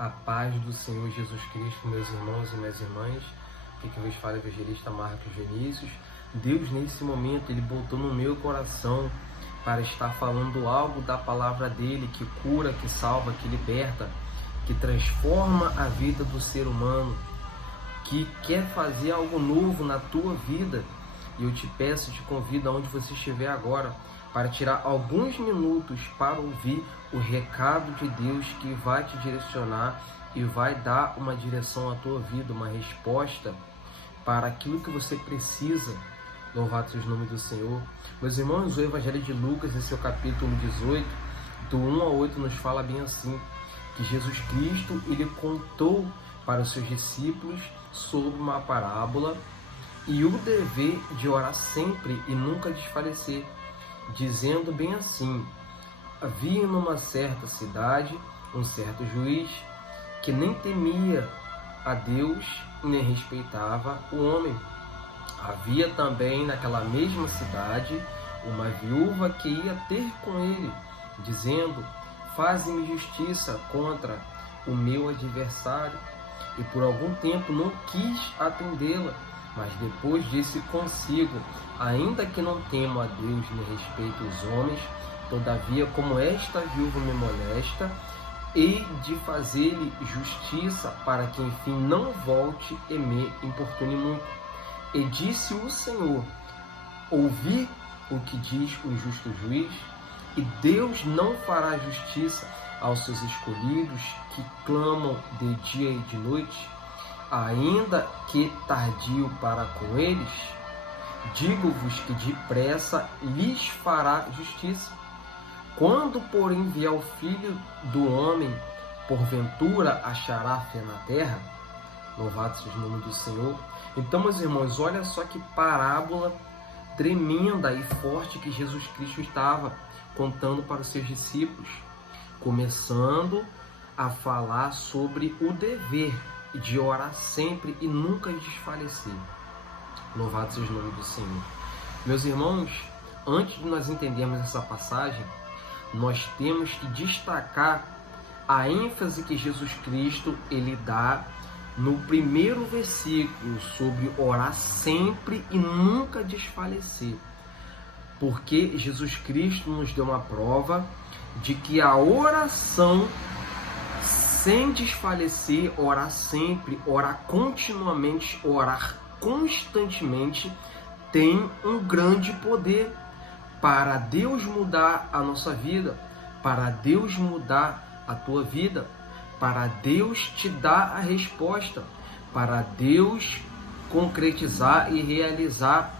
A paz do Senhor Jesus Cristo, meus irmãos e minhas irmãs. Aqui que vos fala o evangelista Marcos Vinícius. Deus, nesse momento, Ele botou no meu coração para estar falando algo da palavra dEle, que cura, que salva, que liberta, que transforma a vida do ser humano, que quer fazer algo novo na tua vida. E eu te peço, te convido aonde você estiver agora, para tirar alguns minutos para ouvir o recado de Deus que vai te direcionar e vai dar uma direção à tua vida, uma resposta para aquilo que você precisa. Louvado seja o nome do Senhor. Meus irmãos, o Evangelho de Lucas, em seu capítulo 18, do 1 ao 8, nos fala bem assim, que Jesus Cristo, Ele contou para os seus discípulos sobre uma parábola e o dever de orar sempre e nunca desfalecer, dizendo bem assim: havia numa certa cidade um certo juiz que nem temia a Deus nem respeitava o homem. Havia também naquela mesma cidade uma viúva que ia ter com ele, dizendo: faze-me justiça contra o meu adversário. E por algum tempo não quis atendê-la, mas depois disse consigo: ainda que não temo a Deus nem respeito os homens, todavia, como esta viúva me molesta, hei de fazer-lhe justiça, para que enfim não volte e me importune muito. E disse o Senhor: ouvi o que diz o justo juiz, e Deus não fará justiça aos seus escolhidos que clamam de dia e de noite, ainda que tardio para com eles? Digo-vos que depressa lhes fará justiça. Quando, porém, vier o Filho do Homem, porventura achará fé na terra? Louvado seja o nome do Senhor. Então, meus irmãos, olha só que parábola tremenda e forte que Jesus Cristo estava contando para os seus discípulos, começando a falar sobre o dever de orar sempre e nunca desfalecer. Louvado seja o nome do Senhor. Meus irmãos, antes de nós entendermos essa passagem, nós temos que destacar a ênfase que Jesus Cristo ele dá no primeiro versículo sobre orar sempre e nunca desfalecer. Porque Jesus Cristo nos deu uma prova de que a oração sem desfalecer, orar sempre, orar continuamente, orar constantemente, tem um grande poder para Deus mudar a nossa vida, para Deus mudar a tua vida, para Deus te dar a resposta, para Deus concretizar e realizar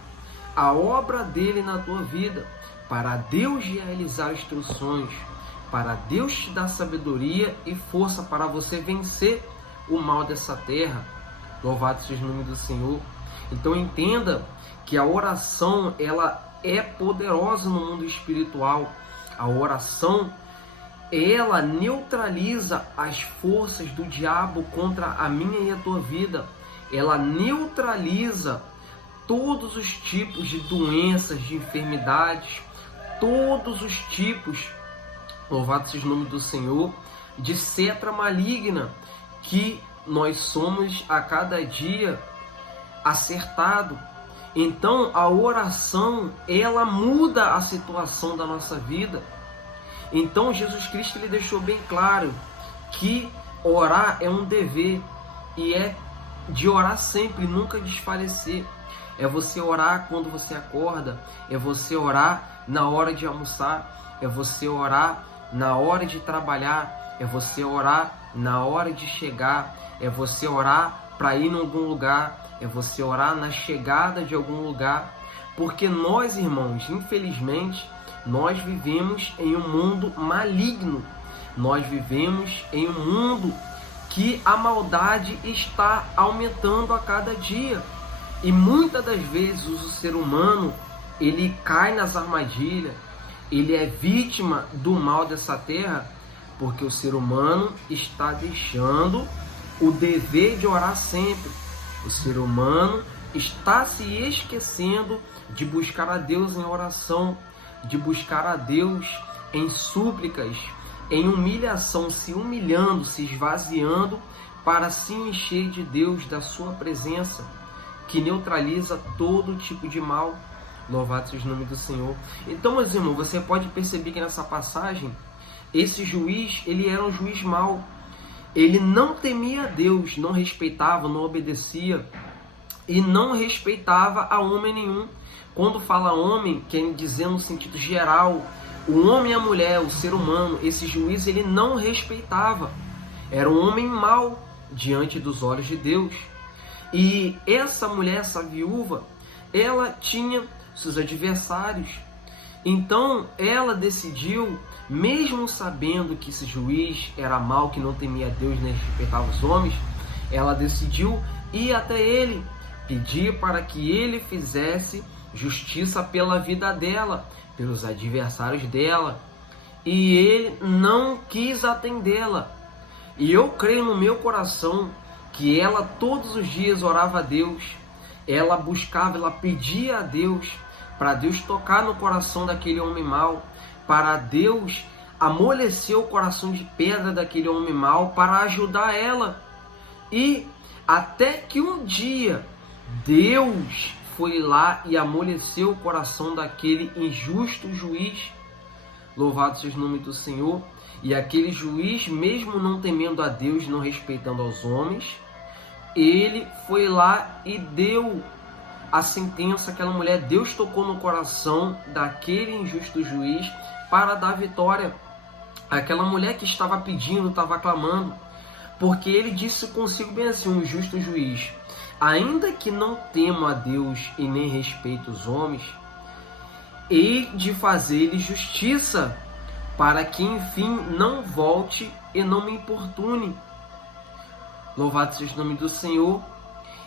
a obra dele na tua vida, para Deus realizar os teus sonhos, para Deus te dar sabedoria e força para você vencer o mal dessa terra. Louvado seja o nome do Senhor. Então entenda que a oração ela é poderosa no mundo espiritual. A oração ela neutraliza as forças do diabo contra a minha e a tua vida. Ela neutraliza todos os tipos de doenças, de enfermidades, todos os tipos, louvado seja o nome do Senhor, de seta maligna que nós somos a cada dia acertado. Então a oração ela muda a situação da nossa vida. Então Jesus Cristo ele deixou bem claro que orar é um dever e é de orar sempre, nunca desfalecer. É você orar quando você acorda, é você orar na hora de almoçar, é você orar na hora de trabalhar, é você orar na hora de chegar, é você orar para ir em algum lugar, é você orar na chegada de algum lugar. Porque nós, irmãos, infelizmente, nós vivemos em um mundo maligno. Nós vivemos em um mundo que a maldade está aumentando a cada dia. E muitas das vezes o ser humano, ele cai nas armadilhas, ele é vítima do mal dessa terra, porque o ser humano está deixando o dever de orar sempre. O ser humano está se esquecendo de buscar a Deus em oração, de buscar a Deus em súplicas, em humilhação, se humilhando, se esvaziando, para se encher de Deus, da sua presença, que neutraliza todo tipo de mal. Louvado seja o nome do Senhor. Então, meus irmãos, você pode perceber que nessa passagem, esse juiz, ele era um juiz mau. Ele não temia a Deus, não respeitava, não obedecia e não respeitava a homem nenhum. Quando fala homem, quer dizer no sentido geral, o homem e a mulher, o ser humano, esse juiz ele não respeitava. Era um homem mau diante dos olhos de Deus. E essa mulher, essa viúva, ela tinha seus adversários. Então ela decidiu, mesmo sabendo que esse juiz era mau, que não temia Deus nem respeitava os homens, ela decidiu ir até ele, pedir para que ele fizesse justiça pela vida dela, pelos adversários dela. E ele não quis atendê-la. E eu creio no meu coração que ela todos os dias orava a Deus, ela buscava, ela pedia a Deus, para Deus tocar no coração daquele homem mau, para Deus amolecer o coração de pedra daquele homem mau, para ajudar ela. E até que um dia Deus foi lá e amoleceu o coração daquele injusto juiz. Louvado seja o nome do Senhor. E aquele juiz, mesmo não temendo a Deus, não respeitando aos homens, ele foi lá e deu a sentença àquela mulher. Deus tocou no coração daquele injusto juiz para dar vitória àquela mulher que estava pedindo, estava clamando, porque ele disse consigo bem assim, um justo juiz: ainda que não temo a Deus e nem respeito os homens, hei de fazer-lhe justiça, para que enfim não volte e não me importune. Louvado seja o nome do Senhor.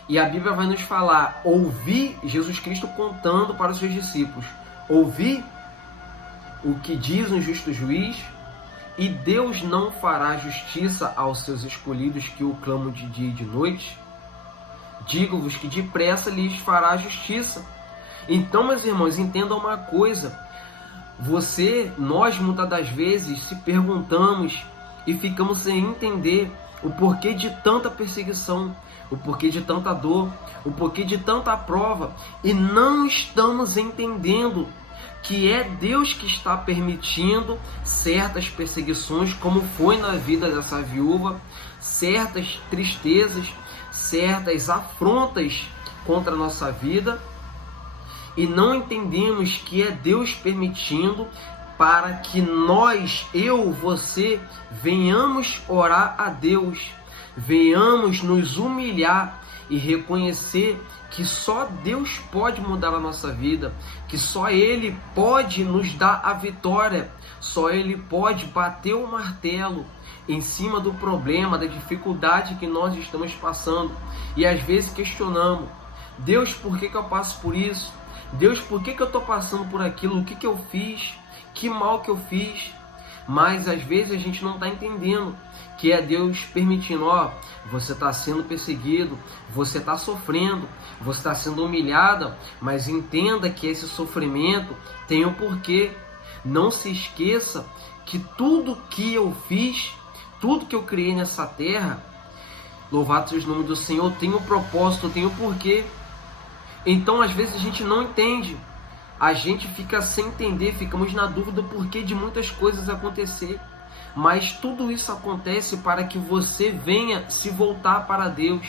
E a Bíblia vai nos falar, ouvi Jesus Cristo contando para os seus discípulos, ouvi o que diz um justo juiz, e Deus não fará justiça aos seus escolhidos que o clamam de dia e de noite? Digo-vos que depressa lhes fará justiça. Então, meus irmãos, entendam uma coisa. Nós muitas das vezes se perguntamos e ficamos sem entender o porquê de tanta perseguição, o porquê de tanta dor, o porquê de tanta prova, e não estamos entendendo que é Deus que está permitindo certas perseguições, como foi na vida dessa viúva, certas tristezas, certas afrontas contra a nossa vida, e não entendemos que é Deus permitindo para que nós, eu, você, venhamos orar a Deus, venhamos nos humilhar e reconhecer que só Deus pode mudar a nossa vida, que só Ele pode nos dar a vitória, só Ele pode bater o martelo em cima do problema, da dificuldade que nós estamos passando. E às vezes questionamos: Deus, por que eu passo por isso? Deus, por que eu estou passando por aquilo? O que eu fiz? Que mal que eu fiz? Mas às vezes a gente não está entendendo que é Deus permitindo, você está sendo perseguido, você está sofrendo, você está sendo humilhada, mas entenda que esse sofrimento tem um porquê. Não se esqueça que tudo que eu fiz, tudo que eu criei nessa terra, louvado seja o nome do Senhor, tem um propósito, tem um porquê. Então às vezes a gente não entende, a gente fica sem entender, ficamos na dúvida do porquê de muitas coisas acontecer. Mas tudo isso acontece para que você venha se voltar para Deus,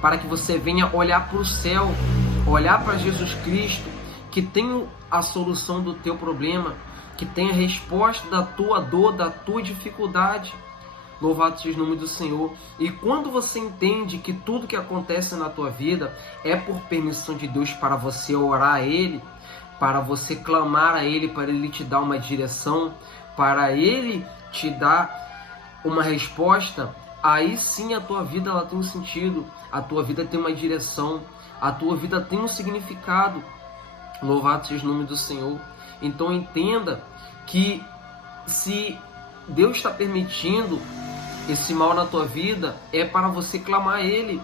para que você venha olhar para o céu, olhar para Jesus Cristo, que tem a solução do teu problema, que tem a resposta da tua dor, da tua dificuldade. Louvado seja o nome do Senhor. E quando você entende que tudo que acontece na tua vida é por permissão de Deus para você orar a Ele, para você clamar a Ele, para Ele te dar uma direção, para Ele te dar uma resposta, aí sim a tua vida ela tem um sentido, a tua vida tem uma direção, a tua vida tem um significado. Louvado seja o nome do Senhor. Então entenda que se Deus está permitindo esse mal na tua vida, é para você clamar a Ele,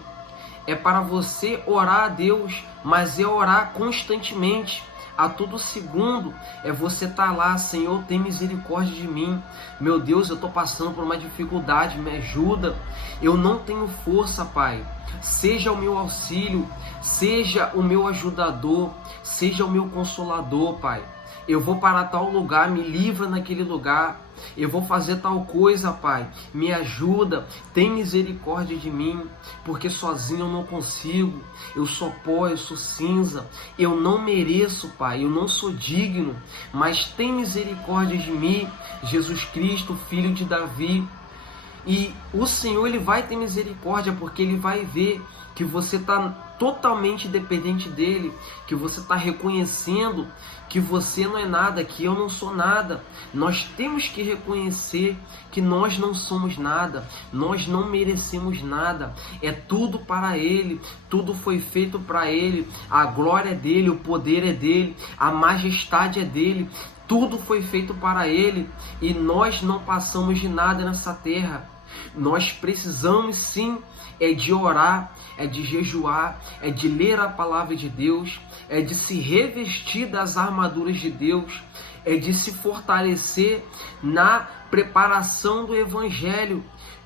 é para você orar a Deus, mas é orar constantemente. a todo segundo é você estar lá, Senhor, tem misericórdia de mim. Meu Deus, eu estou passando por uma dificuldade, me ajuda. Eu não tenho força, Pai. Seja o meu auxílio, seja o meu ajudador, seja o meu consolador, Pai. Eu vou para tal lugar, me livra naquele lugar. Eu vou fazer tal coisa, Pai. Me ajuda, tem misericórdia de mim, porque sozinho eu não consigo. Eu sou pó, eu sou cinza. Eu não mereço, Pai. Eu não sou digno, mas tem misericórdia de mim, Jesus Cristo, filho de Davi. E o Senhor, Ele vai ter misericórdia, porque Ele vai ver que você está totalmente dependente dEle, que você está reconhecendo que você não é nada, que eu não sou nada. Nós temos que reconhecer que nós não somos nada, nós não merecemos nada, é tudo para Ele, tudo foi feito para Ele, a glória é dEle, o poder é dEle, a majestade é dEle, tudo foi feito para Ele e nós não passamos de nada nessa terra. Nós precisamos sim de orar, de jejuar, de ler a palavra de Deus, de se revestir das armaduras de Deus, de se fortalecer na preparação do Evangelho,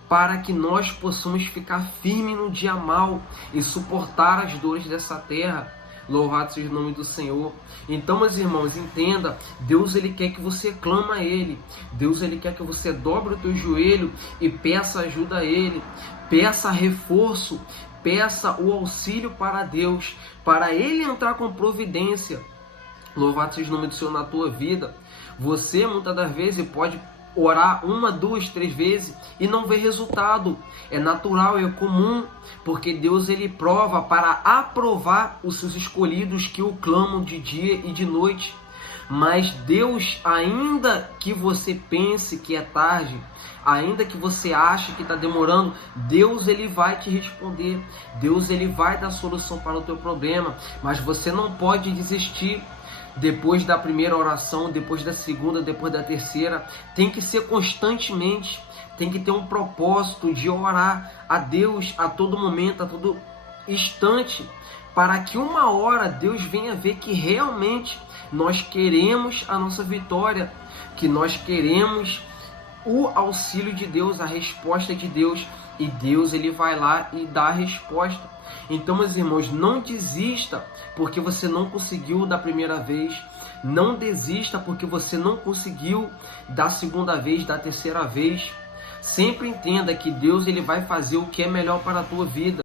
para que nós possamos ficar firmes no dia mau e suportar as dores dessa terra. Louvado seja o nome do Senhor. Então, meus irmãos, entenda, Deus Ele quer que você clama a Ele. Deus Ele quer que você dobre o teu joelho e peça ajuda a Ele. Peça reforço, peça o auxílio para Deus, para Ele entrar com providência. Louvado seja o nome do Senhor na tua vida. Você, muitas das vezes, pode orar 1, 2, 3 vezes e não ver resultado. É natural, é comum, porque Deus Ele prova para aprovar os seus escolhidos que o clamam de dia e de noite. Mas Deus, ainda que você pense que é tarde, ainda que você ache que está demorando, Deus Ele vai te responder. Deus Ele vai dar solução para o teu problema, mas você não pode desistir. Depois da primeira oração, depois da segunda, depois da terceira, tem que ser constantemente, tem que ter um propósito de orar a Deus a todo momento, a todo instante, para que uma hora Deus venha ver que realmente nós queremos a nossa vitória, que nós queremos o auxílio de Deus, a resposta de Deus, e Deus Ele vai lá e dá a resposta. Então, meus irmãos, não desista porque você não conseguiu da primeira vez. Não desista porque você não conseguiu da segunda vez, da terceira vez. Sempre entenda que Deus Ele vai fazer o que é melhor para a tua vida.